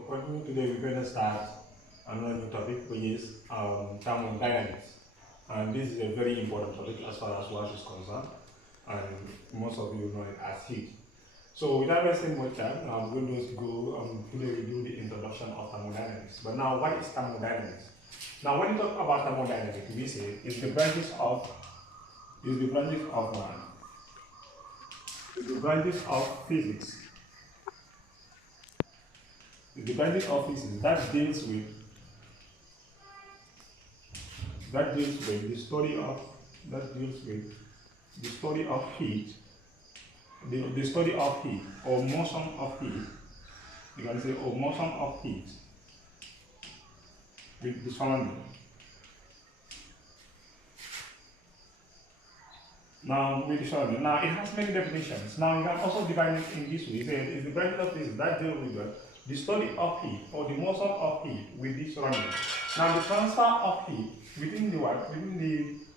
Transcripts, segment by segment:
To continue today, we're going to start another new topic, which is thermodynamics. And this is a very important topic as far as water is concerned, and most of you know it as heat. So without wasting much time, I'm going to go today we do the introduction of thermodynamics. But now, what is thermodynamics? Now, when you talk about thermodynamics, we say it's the branches of physics. The branches of physics that deals with the study of heat, the study of heat or motion of heat. You can say or motion of heat with the surrounding. Now, with the surrounding. Now, it has many definitions. Now, you can also define it in this way. Say it's the branches of physics that deal with the study of heat or the motion of heat with the surrounding. Now, the transfer of heat within the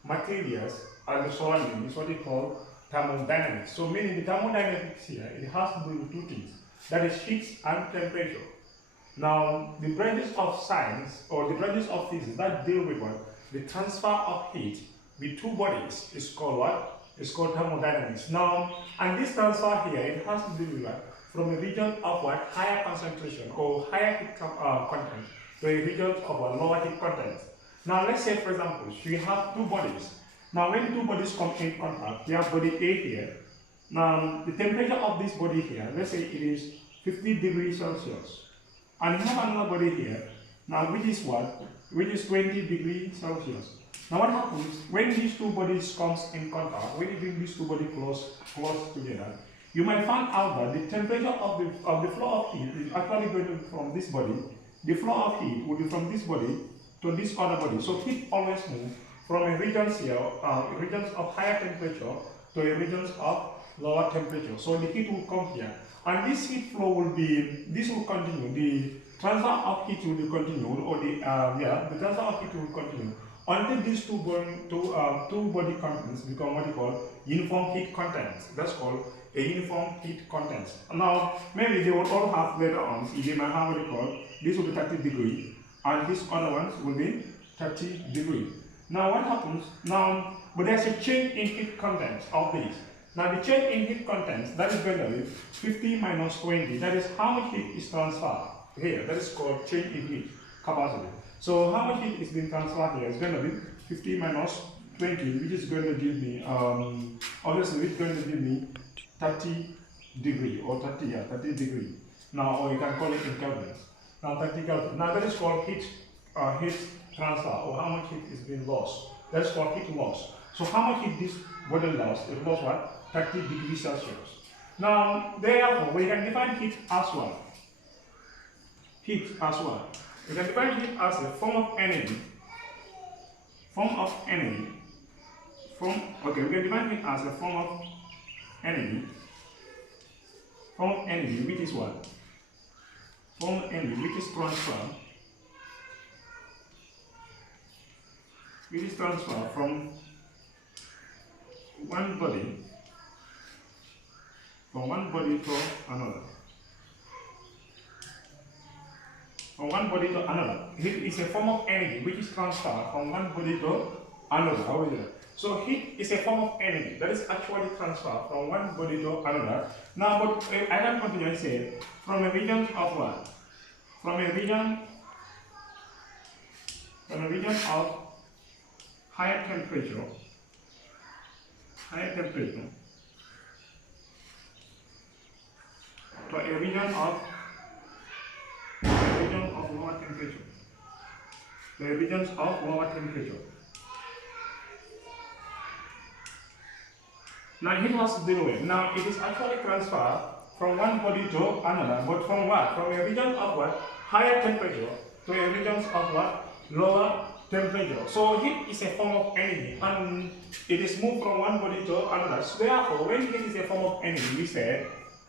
materials and the surrounding is what they call thermodynamics. So, meaning the thermodynamics here, it has to do with two things, that is heat and temperature. Now, the branches of science or the branches of physics that deal with what? The transfer of heat with two bodies is called what? It's called thermodynamics. Now, and this transfer here, it has to do with what? From a region of what? Higher concentration or higher heat content to a region of a lower heat content. Now, let's say, for example, you have two bodies. Now, when two bodies come in contact, you have body A here. Now, the temperature of this body here, let's say it is 50 degrees Celsius. And you have another body here, now which is what? Which is 20 degrees Celsius. Now, what happens when these two bodies comes in contact, when you bring these two bodies close together, you might find out that the temperature of the flow of heat is actually going to be from this body. The flow of heat will be from this body to this other body. So heat always moves from a regions here, regions of higher temperature to a regions of lower temperature. So the heat will come here, and this heat flow will continue. The transfer of heat will be continued, or the transfer of heat will continue until these two body contents become what you call uniform heat contents. That's called a uniform heat contents. Now, maybe they will all have later on, they might have what you call, this will be 30 degrees, and these other ones will be 30 degrees. Now, what happens? Now, but there's a change in heat contents of these. Now, the change in heat contents, that is going to be 50 minus 20. That is how much heat is transferred here. That is called change in heat capacity. So, how much heat is being transferred here is going to be 50 minus 20, which is going to give me, obviously, it's going to give me 30 degree or 30 degree. Now, or you can call it in Kelvin. Now, 30 Kelvin. Now, that is called heat transfer, or how much heat is being lost. That's called heat loss. So, how much heat this body lost? It lost what? 30 degrees Celsius. Now, therefore, we can define heat as what? Heat as what? We can define heat as a form of energy. We can define it as a form of energy. Form of energy, which is what? Form of energy, which is transferred. Which is transferred from one body to another. From one body to another. Heat is a form of energy which is transferred from one body to another. How is it? So heat is a form of energy that is actually transferred from one body to another. Now, but I can continue and say from a region of what? From a region of higher temperature to a region of lower temperature. The regions of lower temperature. Now, heat was to deal with. Now, it is actually transferred from one body to another, but from what? From a region of what? Higher temperature to a region of what? Lower temperature. So, heat is a form of energy, and it is moved from one body to another. So, therefore, when heat is a form of energy, we said,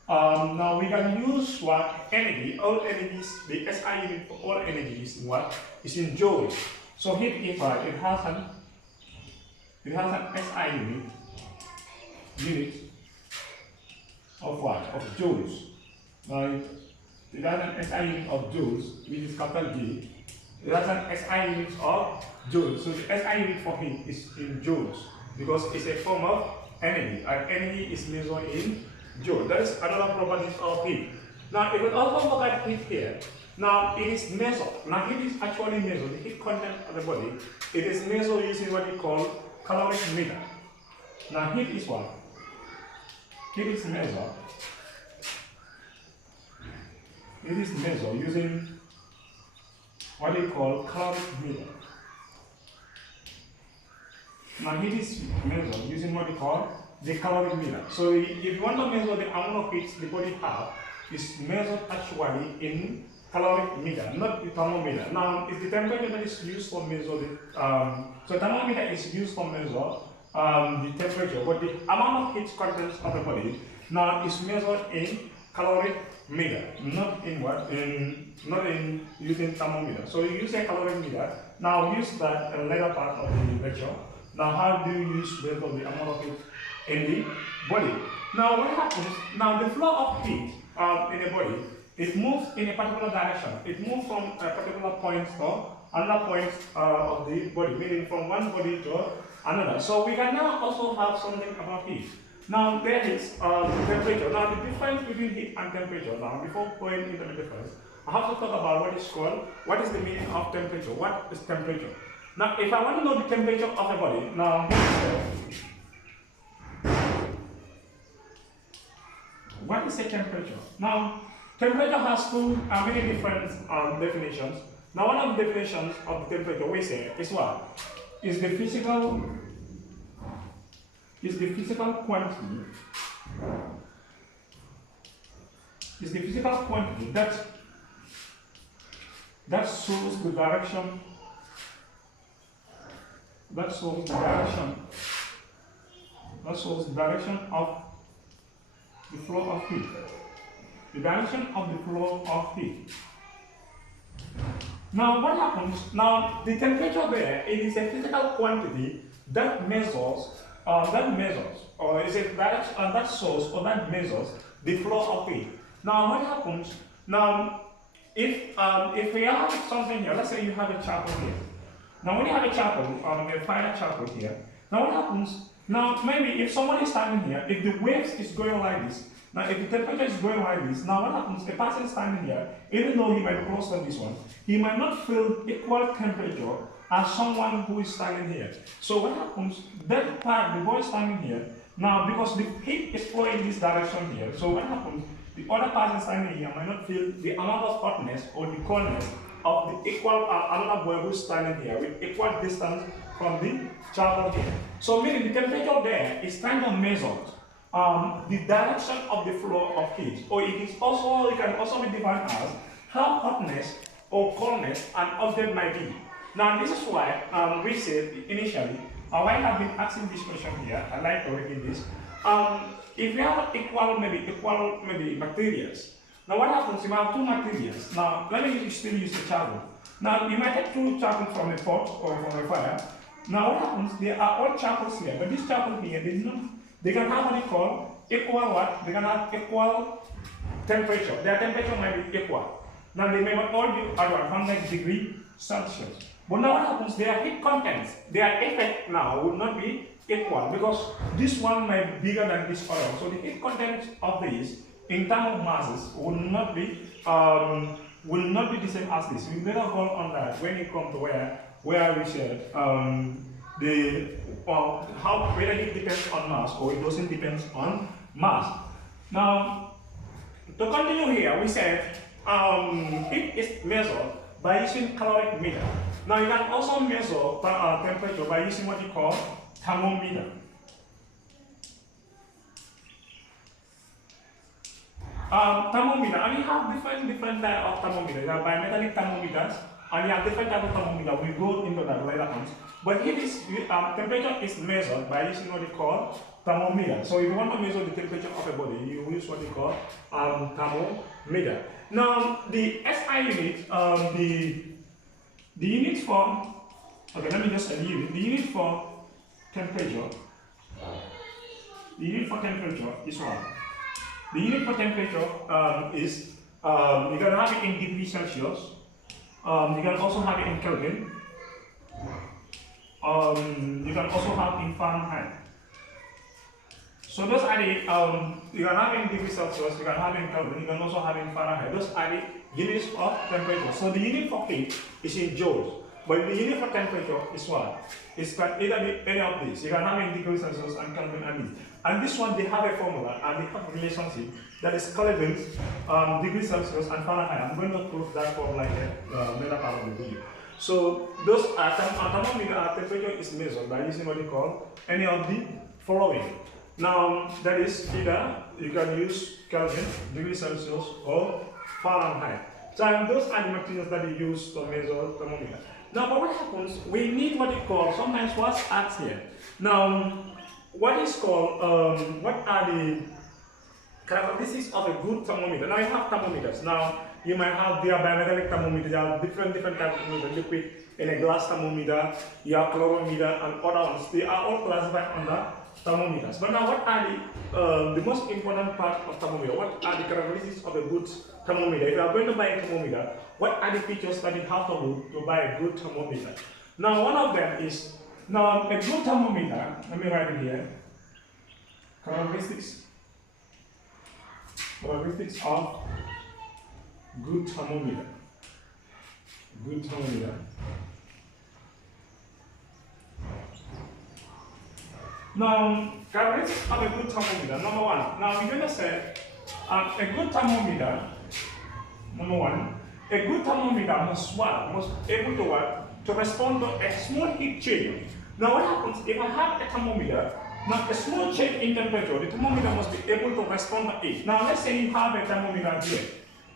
now we can use what? Energy. All energies, the SI unit for all energies in what? Is in joules. So heat is what? It has an SI unit of what? Of joules. Right? it has an SI unit of joules, which is capital G. It has an SI unit of joules. So the SI unit for heat is in joules because it's a form of energy, and energy is measured in joule. That is another property of heat. Now, if we also look at heat here, now it is measured. Now, heat is actually measured, the heat content of the body, it is measured using what we call caloric meter. Now, heat is what? Heat is measured. It is measured using what we call caloric meter. Now, heat is measured using what we call the caloric meter. So, if you want to measure the amount of heat the body has, it's measured actually in caloric meter, not the thermometer. Now, it's the temperature that is used for measure the, so thermometer is used for measure the temperature, but the amount of heat content of the body now is measured in caloric meter, not in what? Not in using thermometer. So you use a caloric meter. Now use that later part of the lecture. Now how do you use measure the amount of heat in the body? Now what happens? Now the flow of heat in the body, it moves in a particular direction. It moves from a particular point to another point of the body, meaning from one body to another. So we can now also have something about heat. Now there is temperature. Now the difference between heat and temperature. Now before going into the difference, I have to talk about what is the meaning of temperature. What is temperature? Now if I want to know the temperature of a body, now what is a temperature? Now temperature has two many different definitions. Now one of the definitions of the temperature we say is what? Is the physical quantity. Is the physical quantity that shows the direction. That shows the direction of the flow of heat. The direction of the flow of heat. Now what happens? Now the temperature there, it is a physical quantity that measures, or is it that shows or that measures the flow of heat. Now what happens? Now if we have something here, let's say you have a charcoal here. Now when you have a charcoal, a fire charcoal here, now what happens? Now maybe if someone is standing here, if the waves is going like this, now if the temperature is going like this, now what happens? A person standing here, even though he might be close to this one, he might not feel equal temperature as someone who is standing here. So what happens? That part, the boy standing here, now because the heat is flowing in this direction here, so what happens? The other person standing here might not feel the amount of hotness or the coldness of the equal another boy who's standing here with equal distance from the charcoal here. So meaning the temperature there is kind of measured the direction of the flow of heat, or it can also be defined as how hotness or coldness an object might be. Now this is why we said initially, why I've been asking this question here, I like to repeat this. If we have equal materials, now what happens if you have two materials? Now let me still use the charcoal. Now you might take two charcoal from a pot or from a fire. Now what happens? They are all charcoals here, but this charcoal here, they can have what they call equal what? They can have equal temperature. Their temperature might be equal. Now they may all be at 100 degrees Celsius. But now what happens? Their heat contents, their effect now would not be equal because this one might be bigger than this other. So the heat content of this in terms of masses will not be the same as this. We better go on that when it comes to where we said whether it depends on mass or it doesn't depend on mass. Now to continue here, we said heat is measured by using caloric meter. Now you can also measure temperature by using what you call thermometer. Thermometer, and you have different types of thermometers. You have bimetallic thermometers, and you have different types of thermometer. We go into that later on. But here is temperature is measured by using what you call thermometer. So if you want to measure the temperature of a body, you use what you call thermometer. Now the SI unit, the unit for let me just say the unit for temperature. The unit for temperature is what? The unit for temperature is You can have it in degrees Celsius. You can also have it in Kelvin. You can also have in Fahrenheit. So those are the, you can have in degrees Celsius, you can have in Kelvin, you can also have in Fahrenheit. Those are the units of temperature. So the unit for heat is in joules, but the unit for temperature is what? It can either be any of these. You can have in degrees Celsius and Kelvin and this. And this one, they have a formula and they have a relationship that is Kelvin, degrees Celsius and Fahrenheit. I'm going to prove that for like a later part of the video. So those are thermometer temperature is measured by using what you call any of the following. Now that is either you can use Kelvin, degrees Celsius or Fahrenheit. So those are the materials that you use to measure thermometer. Now but what happens, we need what you call, sometimes what's asked here. Now what is called, what are the characteristics of a good thermometer? Now you have thermometers. Now you might have their bimetallic thermometers, there are different types of thermometer, liquid in a glass thermometer, you have calorimeter and other ones. They are all classified under thermometers. But now what are the most important part of thermometer? What are the characteristics of a good thermometer? If you are going to buy a thermometer, what are the features that you have to do to buy a good thermometer? Now one of them is, now a good thermometer, let me write it here, characteristics of good thermometer. Good thermometer. Now, characteristics of a good thermometer. Number one. Now, we're going to say a good thermometer. Number one, a good thermometer must what? Must able to what? To respond to a small heat change. Now, what happens if I have a thermometer? Now, a small change in temperature, the thermometer must be able to respond to it. Now, let's say you have a thermometer here.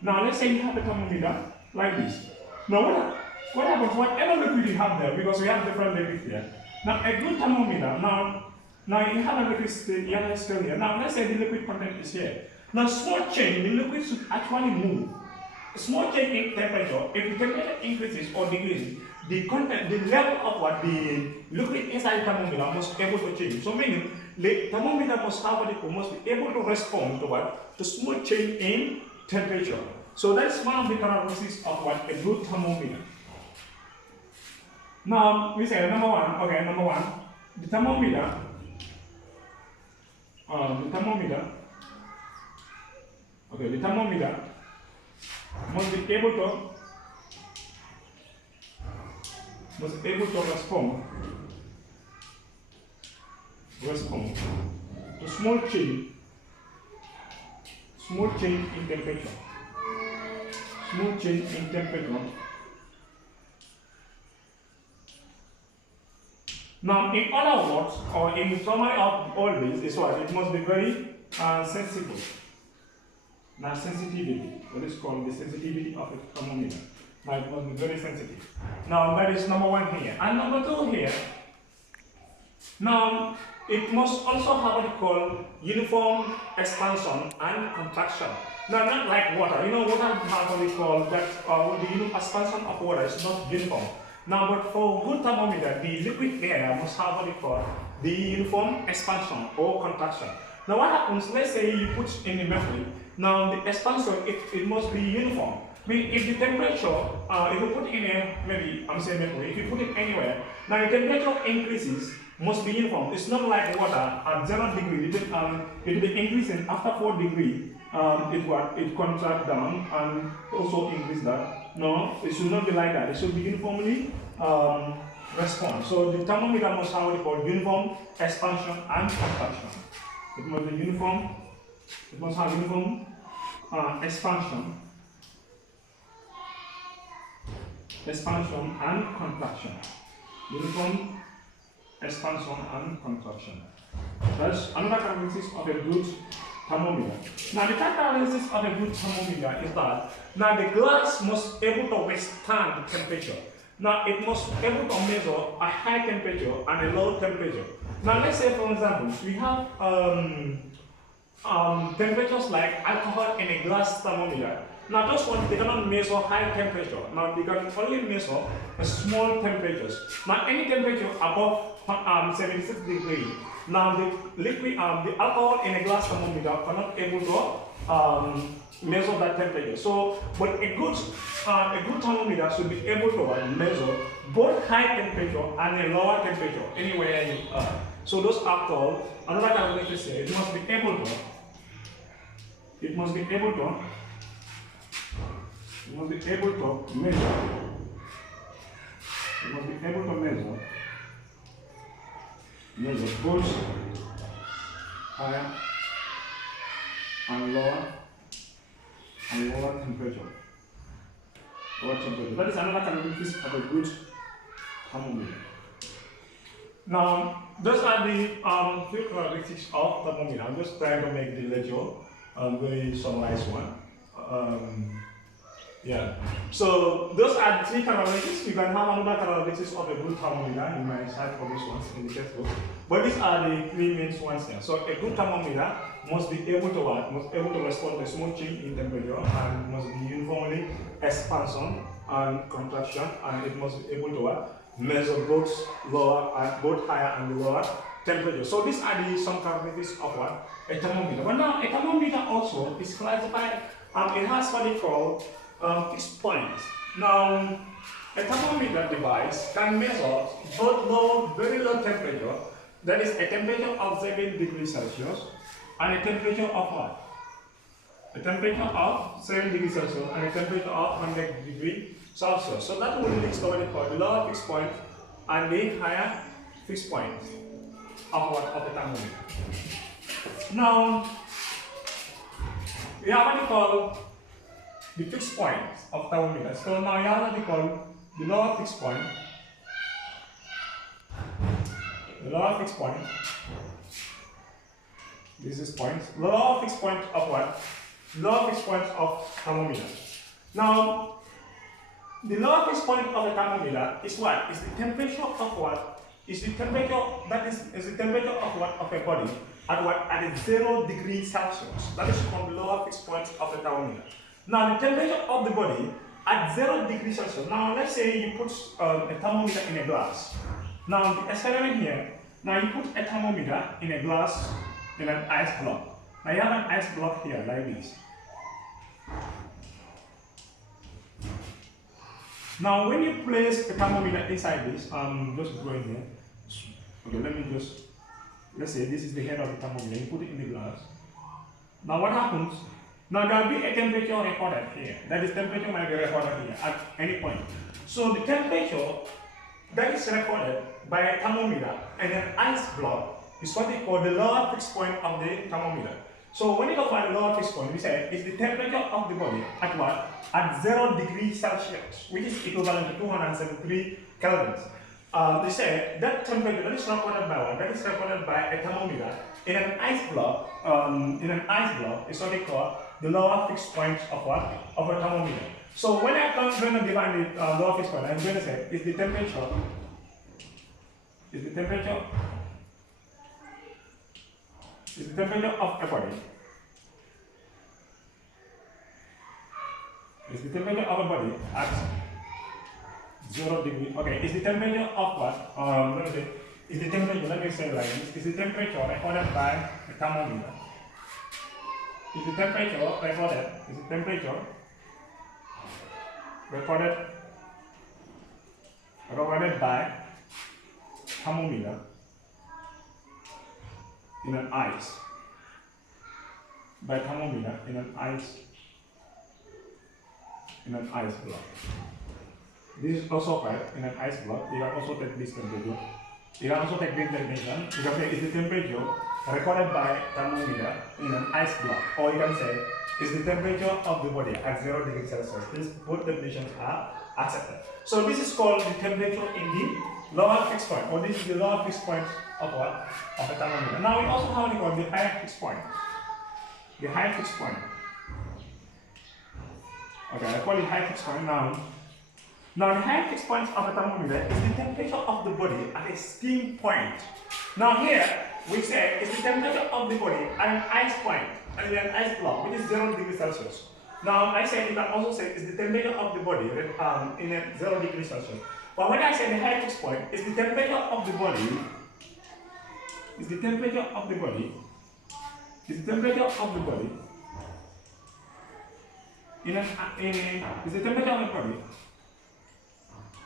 Now, let's say you have a thermometer like this. Now, what happens? Whatever liquid you have there, because we have different liquids here. Now, a good thermometer. Now you have a liquid still here. Now, let's say the liquid content is here. Now, small change, the liquid should actually move. A small change in temperature, if the temperature increases or decreases, the content, the level of what the liquid inside the thermometer must be able to change. So meaning the thermometer must have what it must be able to respond to what? To small change in temperature. So that's one of the characteristics of what? A good thermometer. Now we say number one, the thermometer must be able to respond to small change in temperature. Small change in temperature. Now, in other words, or in summary of all this, is what? It must be very sensitive. Now, sensitivity, what is called the sensitivity of a thermometer. Now, it must be very sensitive. Now, that is number one here. And number two here, now, it must also have what you call uniform expansion and contraction. Now, not like water. You know, water has what we call that the expansion of water is not uniform. Now, but for good thermometer, the liquid air must have what we call the uniform expansion or contraction. Now, what happens? Let's say you put in the mercury. Now, the expansion it must be uniform. I mean, if the temperature, if you put in a mercury, if you put it anywhere, now the temperature increases. Must be uniform. It's not like water at 0 degree. It will be increasing after 4 degrees. It contract down and also increase that. No, it should not be like that. It should be uniformly respond. So the thermometer must have what we call uniform expansion and contraction. It must be uniform. It must have uniform expansion and contraction. Uniform expansion and contraction. That's another characteristic of a good thermometer. Now the characteristics of a good thermometer is that now the glass must be able to withstand the temperature. Now it must be able to measure a high temperature and a low temperature. Now let's say for example, we have temperatures like alcohol in a glass thermometer. Now those ones, they cannot measure high temperature. Now they can only measure small temperatures. Now any temperature above 76 degrees. Now the liquid, the alcohol in a glass thermometer cannot able to measure that temperature. So, but a good thermometer should be able to measure both high temperature and a lower temperature anywhere you are. So those are called, another calculator says it must be able to measure both higher and lower temperature. That is another characteristic of a good thermometer. Now, those are the few characteristics of thermometer. I'm just trying to make the lecture very summarized one. Yeah. So those are the three characteristics. You can have another characteristics of a good thermometer. You might cite for this ones in the textbook. But these are the three main ones here. So a good thermometer must be able to what? Must be able to respond to a small change in temperature and must be uniformly expansion and contraction, and it must be able to what? Measure both higher and lower temperature. So these are the some characteristics of what? A thermometer. But now a thermometer also is classified. It has what they call fixed points. Now a thermometer device can measure both very low temperature, that is a temperature of 7 degrees Celsius, and a temperature of what? A temperature of 7 degrees Celsius and a temperature of 100 degrees Celsius. So that will lead to what they call the lower fixed point and the higher fixed point of what? Of the thermometer. Now we have what they call the fixed points of thermometer. So now you have what they call the lower fixed point. The lower fixed point. This is points. Lower fixed point of what? Lower fixed point of thermometer. Now, the lower fixed point of a thermometer is what? Is the temperature of what? Is the temperature that is the temperature of what? Of a body at what? At a 0 degrees Celsius. That is called the lower fixed point of a thermometer. Now, the temperature of the body at 0 degrees Celsius. Now, let's say you put a thermometer in a glass. Now, the experiment here. Now, you put a thermometer in a glass in an ice block. Now, you have an ice block here like this. Now, when you place the thermometer inside this, just going here. Okay, let's say this is the head of the thermometer. You put it in the glass. Now, what happens? Now, there will be a temperature recorded here. That is, temperature might be recorded here at any point. So, the temperature that is recorded by a thermometer in an ice block is what they call the lower fixed point of the thermometer. So when you talk about the lower fixed point, we say it's the temperature of the body at what? At 0 degrees Celsius, which is equivalent to 273 kelvins. They say that temperature that is recorded by what? That is recorded by a thermometer in an ice block. Is what they call the lower fixed point of what? Of a thermometer. So when I'm going to define the lower fixed point, I'm going to say is the temperature. Is the temperature of a body. Is the temperature of a body at 0 degree. Okay, is the temperature of what? Let me say, is the temperature, let me say like this, is the temperature recorded by a thermometer. Is the temperature recorded by thermometer in an ice. By thermometer in an ice block. This is also right in an ice block. You can also take this temperature. You can also take this definition. You can say is the temperature recorded by thermometer in an ice block, or you can say is the temperature of the body at 0 degrees Celsius. These both definitions are accepted. So this is called the temperature in the lower fixed point, or this is the lower fixed point of what? Of a thermometer. Now we also have what we call the higher fixed point. The high fixed point. Okay, I call it high fixed point now. Now the high fixed point of a thermometer is the temperature of the body at a steam point. Now here we say is the temperature of the body at an ice point, and in an ice block, which is 0 degrees Celsius. Now I say you can also say is the temperature of the body in a 0 degrees Celsius. But when I say the high fixed point is the temperature of the body, is the temperature of the body is the temperature of the body.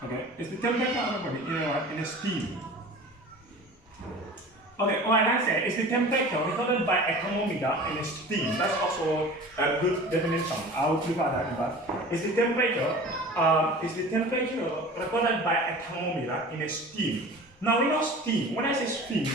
Okay, it's the temperature of the body in a steam. Okay, what I say is the temperature recorded by a thermometer in a steam. That's also a good definition. I will prefer that, but is the temperature recorded by a thermometer in a steam. Now we know steam. When I say steam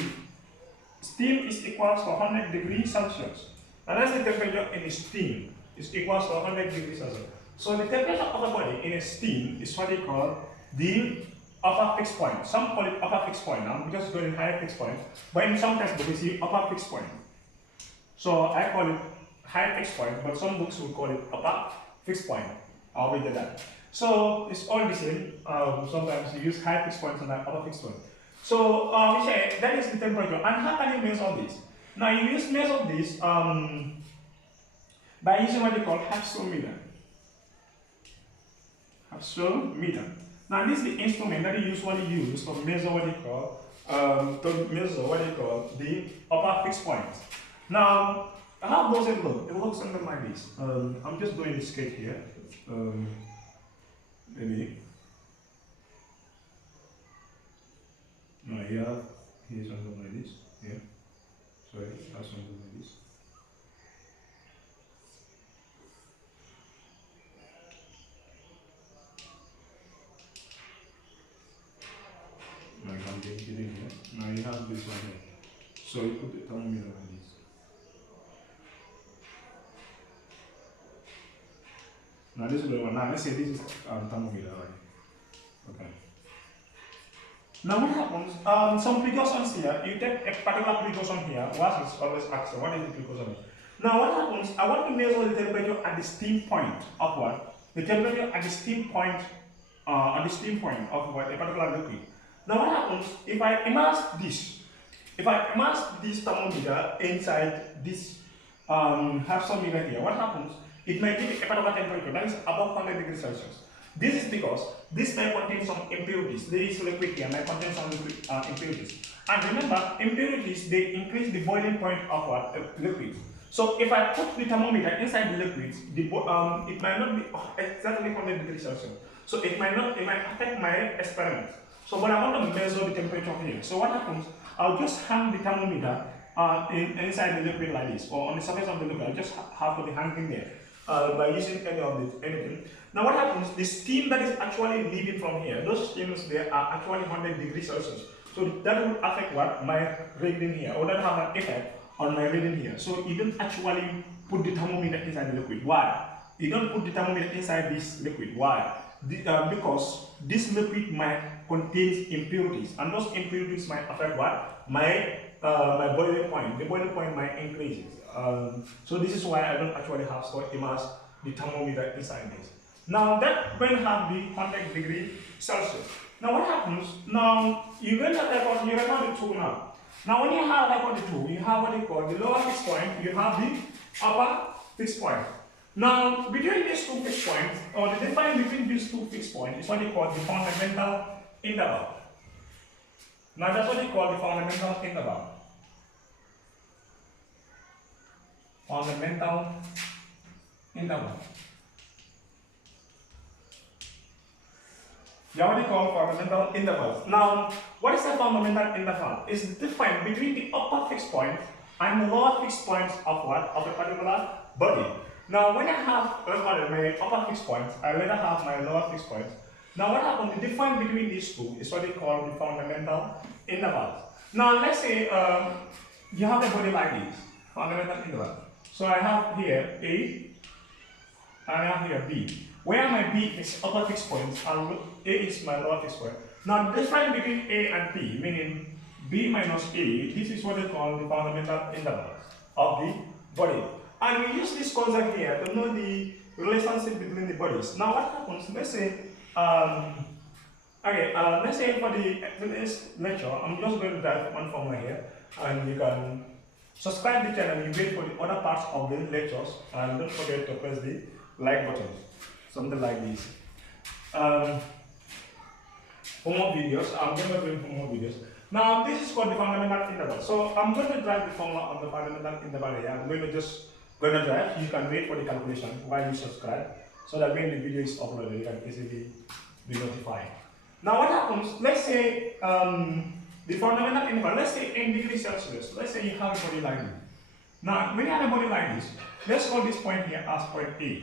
is equals to 100 degrees Celsius. And that's the temperature in a steam. Is equals to 100 degrees Celsius. So the temperature of the body in a steam is what they call the upper fixed point. Some call it upper fixed point now because it's going in higher fixed point. But in some textbooks, you see upper fixed point. So I call it high fixed point, but some books will call it upper fixed point. I'll read that. So it's all the same. Sometimes you use high fixed point and upper fixed point. So we say that is the temperature. And how can you measure this? Now you measure this by using what they call hypsometer. Hypsometer. Now this is the instrument that you usually use to measure what they call the upper fixed point. Now how does it look? It looks something like this. I'm just doing the sketch here. Maybe. No, here's something like this. Here. Sorry, that's something like this. Now I'm getting here. Now you have this one here. So you put the thermometer like this. Now this is the one. Now let's say this is thermometer, right? Okay. Now what happens? Some precautions here. You take a particular precaution here. What is always asked? What is the precaution? Now what happens? I want to measure the temperature at the steam point of what? The temperature at the steam point of what? A particular liquid. Now what happens if I immerse this? If I immerse this thermometer inside this hypsometer here, what happens? It may give a particular temperature that is above 100 degrees Celsius. This is because this may contain some impurities. This liquid here may contain some impurities. And remember, impurities, they increase the boiling point of what? Liquid. So if I put the thermometer inside the liquids, it might not be exactly 100 degrees Celsius. So it might affect my experiment. So but I want to measure the temperature here. So what happens? I'll just hang the thermometer inside the liquid like this, or on the surface of the liquid. I just have to be hanging there by using anything. Now what happens? The steam that is actually leaving from here, those steams there are actually 100 degrees Celsius. So that will affect what? My reading here, or that have an effect on my reading here. So you don't actually put the thermometer inside the liquid. Why? You don't put the thermometer inside this liquid. Why? Because this liquid might contain impurities, and those impurities might affect what? My boiling point. The boiling point might increase. So this is why I don't actually have to immerse the thermometer inside this. Now that will have the 100 degrees Celsius. Now what happens? Now you record the two now. Now when you have record the two, you have what you call the lower fixed point, you have the upper fixed point. Now between these two fixed points, or the difference between these two fixed points is what you call the fundamental interval. Now that's what you call the fundamental interval. Fundamental interval. Yeah, what you call fundamental intervals. Now, what is a fundamental interval? It's the difference between the upper fixed point and the lower fixed points of what? Of a particular body. Now, when I have recorded my upper fixed points, I later have my lower fixed points. Now, what happens? The difference between these two is what they call the fundamental intervals. Now, let's say you have a body like this, fundamental interval. So I have here A, and I have here B. Where my B is upper fixed points and A is my lower fixed point. Now the difference between A and B, meaning B minus A, this is what they call the fundamental interval of the body. And we use this concept here to know the relationship between the bodies. Now what happens? Let's say, let's say for this lecture, I'm just going to type one formula here, and you can subscribe to the channel. You wait for the other parts of the lectures, and don't forget to press the like button. Something like this. For more videos, I'm going to bring for more videos. Now, this is called the fundamental interval. So, I'm going to drag the formula on the fundamental interval here. I'm going to just gonna drive, you can wait for the calculation while you subscribe, so that when the video is uploaded, you can easily be notified. Now what happens, let's say the fundamental interval, let's say in degrees Celsius, let's say you have a body like this. Now when you have a body like this, let's call this point here as point A.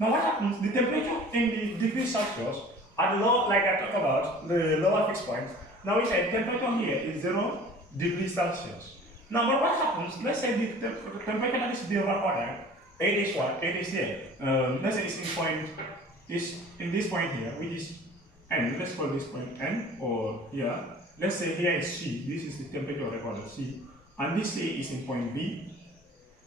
Now what happens, the temperature in the degrees Celsius at the low, like I talked about, the lower fixed point, now we say temperature here is 0 degrees Celsius. Now but what happens, let's say the temperature that is being recorded, it is what? It is here. Let's say it's in this point here, which is N. Let's call this point N, or here. Let's say here is C. This is the temperature recorded, C. And this C is in point B.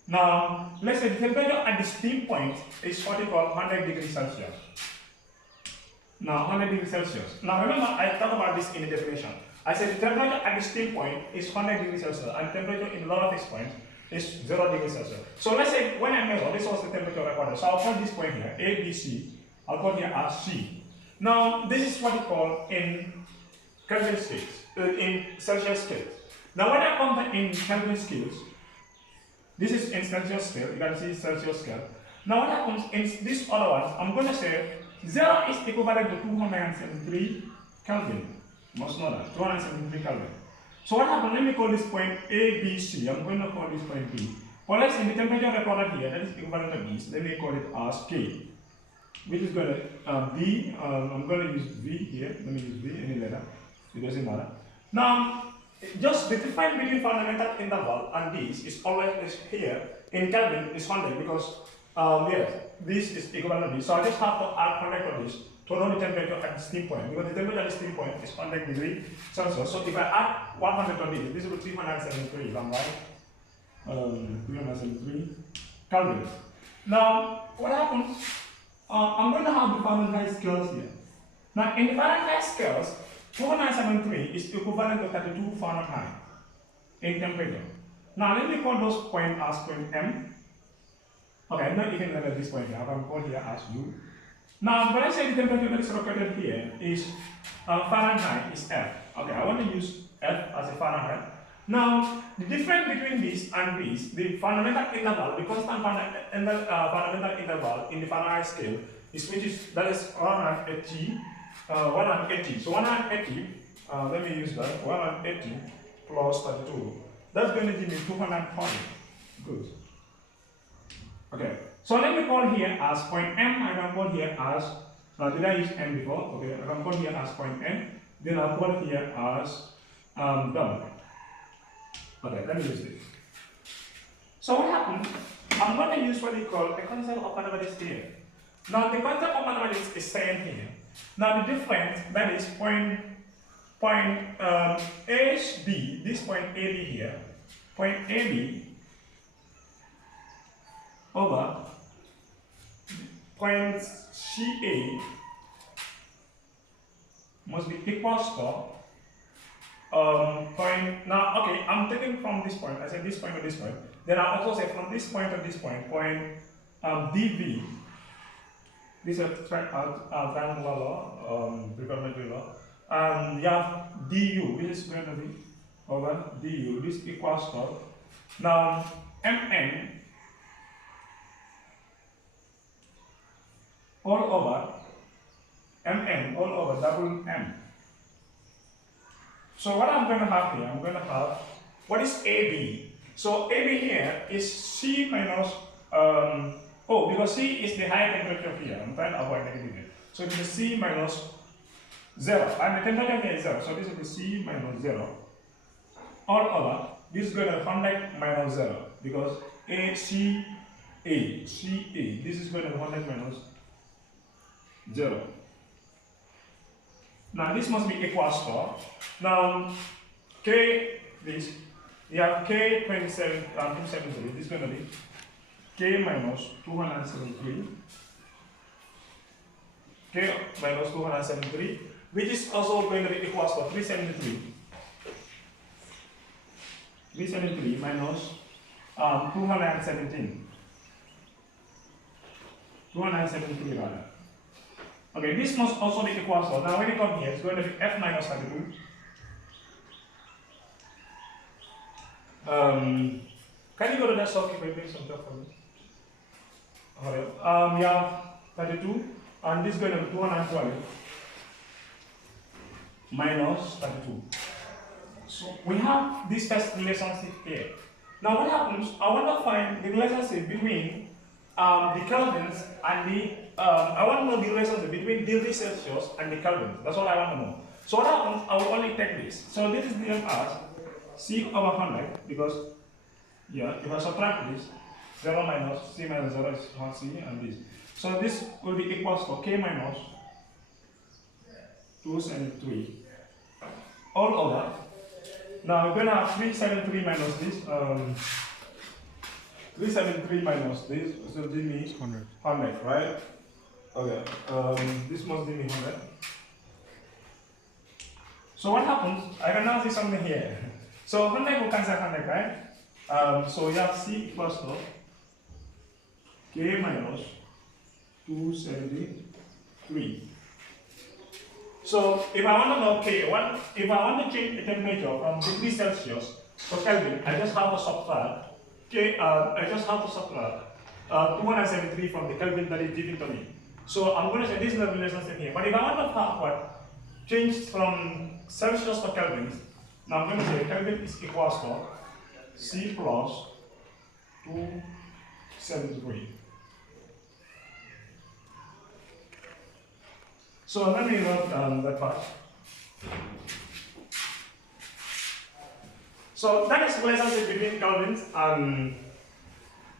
Now, let's say the temperature at the steam point is what we call 100 degrees Celsius. Now, 100 degrees Celsius. Now, remember, I talked about this in the definition. I said the temperature at the steam point is 100 degrees Celsius, and temperature in the lower fixed point is 0 degrees Celsius. So let's say when I measure, this was the temperature recorded. So I'll call this point here, A, B, C. I'll call here as C. Now, this is what we call in Kelvin scales, in Celsius scales. Now, when I come in Kelvin scales, this is in Celsius scale, you can see Celsius scale. Now, what happens in these other ones, I'm going to say 0 is equivalent to 273 Kelvin. You must know that, 273 Kelvin. So, what happens, let me call this point A, B, C. I'm going to call this point B. Well, let's say the temperature recorded here, that is equivalent to B, so let me call it as K, which is going to B. I'm going to use V here. Let me use V, any letter. It doesn't matter. Now, just the difference between fundamental interval and this is always here in Kelvin is 100 because yes, this is equivalent to this. So I just have to add 100 to this to know the temperature at the steam point, because the temperature at the steam point is 100 degrees Celsius. So if I add 100 to this will be 373, if I'm right. 373 Kelvin. Now, what happens? I'm going to have the Fahrenheit scales here. Now, in the Fahrenheit scales, 273 is equivalent to 32 Fahrenheit in temperature. Now, let me call those points as point M. Okay, I'm not even at this point here. I can call here as U. Now, when I say the temperature that is recorded here is Fahrenheit is F. Okay, I want to use F as a Fahrenheit. Now, the difference between this and this, the fundamental interval, the constant fundamental interval in the Fahrenheit scale is that is 180. 180. So 180, let me use that. 180 plus 32. That's going to give me 240. Good. Okay. So let me call here as point M. I can call here as, did I use M before? Okay. I can call here as point M. Then I'll call here as W. Okay. Let me use this. So what happens? I'm going to use what we call a concept of mathematics here. Now the concept of mathematics is saying here. Now the difference, that is point AB, this point AB here, point AB over point CA must be equal to point, now okay, I'm taking from this point, I said this point to this point, then I also say from this point to this point, point DV. This is a triangular law, trigonometry law. And you have du, which is going to be over du. This equals to, now mn all over double m. So what I'm going to have here, I'm going to have, what is AB? So AB here is C minus, because C is the higher temperature here. I'm trying to avoid negative. So it is C minus 0. And the temperature here is 0. So this will be C minus 0. All over, this is going to be 100 minus 0. Because CA. This is going to be 100 minus 0. Now this must be equal to, now K, this, you have K 273. This is going to be K minus 273, K minus 273, which is also going to be equal to 373. 373 minus 217. 273 rather. Okay, this must also be equal to, now when you come here, it's going to be F minus 32. Can you go to that socket and bring some talk for me? Alright. We have 32, and this is going to be 220 minus 32. So we have this first relationship here. Now what happens? I want to find the relationship between the kelvins and the I want to know the relationship between degrees Celsius and the kelvins. That's what I want to know. So what happens? I will only take this. So this is given as C over 100 because if I subtract this, 0 minus C minus 0 is 1C and this. So this will be equals to K minus 273 all over. Now we're going to have 373 minus this. 373 minus this, so give me 100, right? Okay, this must give me 100. So what happens? I can now see something here. So 100 will cancel 100, right? So we have C equals to K minus 273. So if I want to know K, if I want to change the temperature from degrees Celsius to Kelvin, I just have to subtract K. I just have to subtract 273 from the Kelvin that is given to me. So I'm going to say this is the relationship here. But if I want to have what change from Celsius to Kelvin, now I'm going to say Kelvin is equals to C plus 273. So let me write that part. So that is the relationship between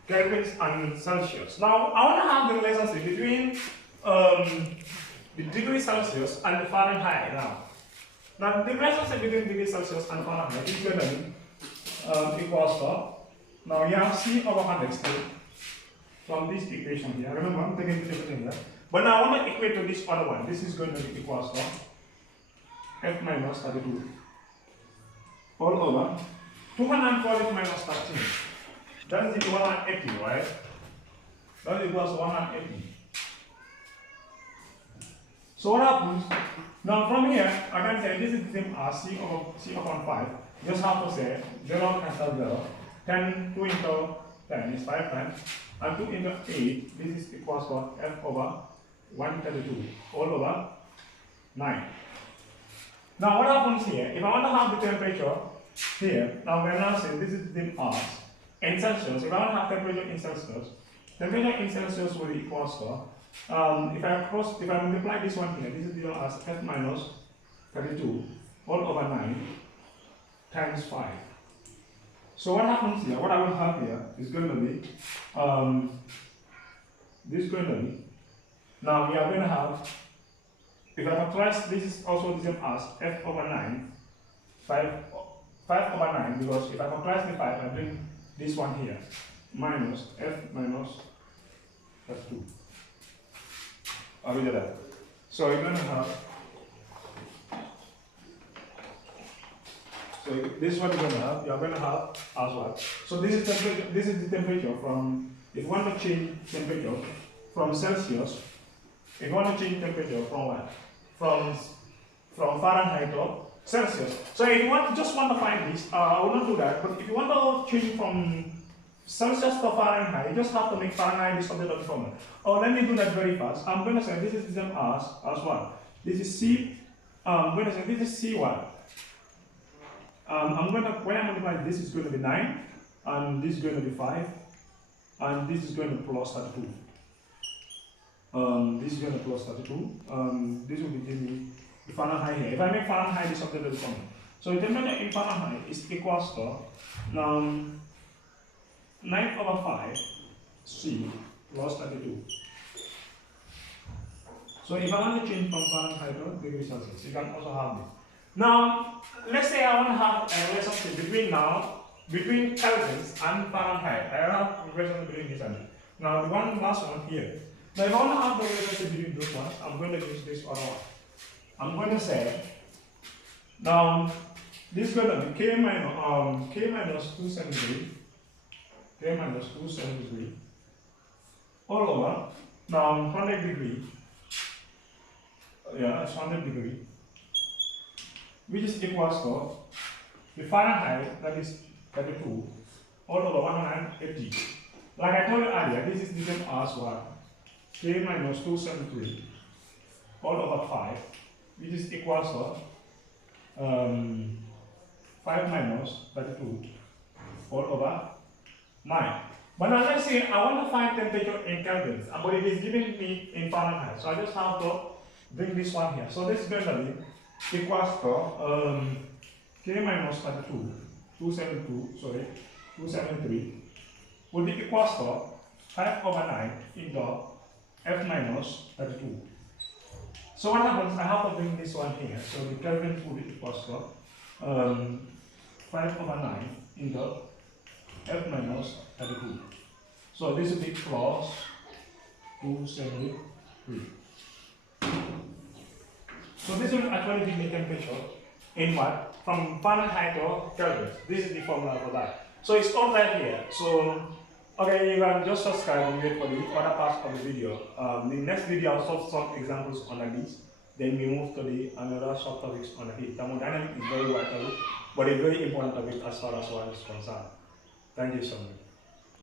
Kelvins and Celsius. Now I want to have the relationship between the degree Celsius and the Fahrenheit now. The relationship between degree Celsius and Fahrenheit is going to be equals to, now you have C over 100 still from this equation here. Remember, I'm taking this everything here. But now I want to equate to this other one. This is going to be equals to F minus 32 all over 240 minus 13. That is equal to 180, right? That is equals to 180. So what happens? Now from here, I can say this is the same as C upon 5. Just have to say 0 cancel 0. 10, 2 into 10 is 5 times. And 2 into 8, this is equals to F over 132 all over 9. Now what happens here? If I want to have the temperature here, now when I say this is the same as in Celsius, if I want to have temperature in Celsius will be equals to if I multiply this one here, this is given as F minus 32 all over 9 times 5. So what happens here, what I will have here is going to be this is going to be, now we are going to have, if I factorize, this is also the same as F over 9, 5 over 9, because if I factorize the 5, I bring this one here, minus F minus F2. Are we there? So you're going to have, so this is what you're going to have, you're going to have as what? So this is temperature, this is the temperature from, if you want to change temperature from Celsius, if you want to change temperature from what? From Fahrenheit to Celsius. So if you just want to find this, I will not do that, but if you want to change from Celsius to Fahrenheit, you just have to make Fahrenheit the subject of the formula. Oh, let me do that very fast. I'm going to say this is the same as what? This is C, I'm going to say this is C1. I'm going to, when I multiply this is going to be 9, and this is going to be 5, and this is going to plus 32. This is going to plus 32. This will be giving me the Fahrenheit here. If I make Fahrenheit the subject of the formula. So the temperature in Fahrenheit is equals to 9 over 5 C plus 32. So if I want to change from Fahrenheit to degrees Celsius, you can also have this. Now, let's say I want to have a relationship between Kelvins and Fahrenheit. I have a relationship between this and this. Now, the last one here. Now, if I want to have the relationship between those ones, I'm going to use this other one. I'm going to say, now, this is going to be K minus 273. K minus 273 all over, now 100 degree, yeah, it's 100 degree, which is equals to the Fahrenheit, that is 32, all over 180. Like I told you earlier, this is the same as what? K minus 273 all over 5, which is equals to 5 minus 32 all over 9. But now let's say I want to find temperature in kelvins, but it is giving me in Fahrenheit. So I just have to bring this one here. So this is going to be equals to K minus 32, 273 would be equals to 5 over 9 into F minus 32. So what happens, I have to bring this one here. So the Kelvin would be equals to 5 over 9 into F minus 32. So this will be plus 273. So this will actually be the temperature in what? From Fahrenheit to Kelvin. This is the formula for that. So it's all right here. So okay, you can just subscribe and wait for the other parts of the video. The next video I'll solve some examples on this. Then we move to the another subtopics on the heat. Thermodynamics is very vital, but a very important topic as far as one is concerned. Thank you so much.